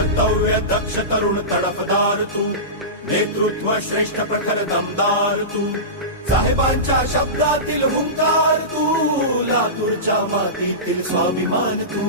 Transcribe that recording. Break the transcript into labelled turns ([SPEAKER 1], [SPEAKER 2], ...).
[SPEAKER 1] दक्ष तरुण तडफदार तू नेतृत्व श्रेष्ठ प्रखर दमदार तू साहेबांच्या शब्दातील हुंकार तू लातूरच्या मातीतील स्वाभिमान तू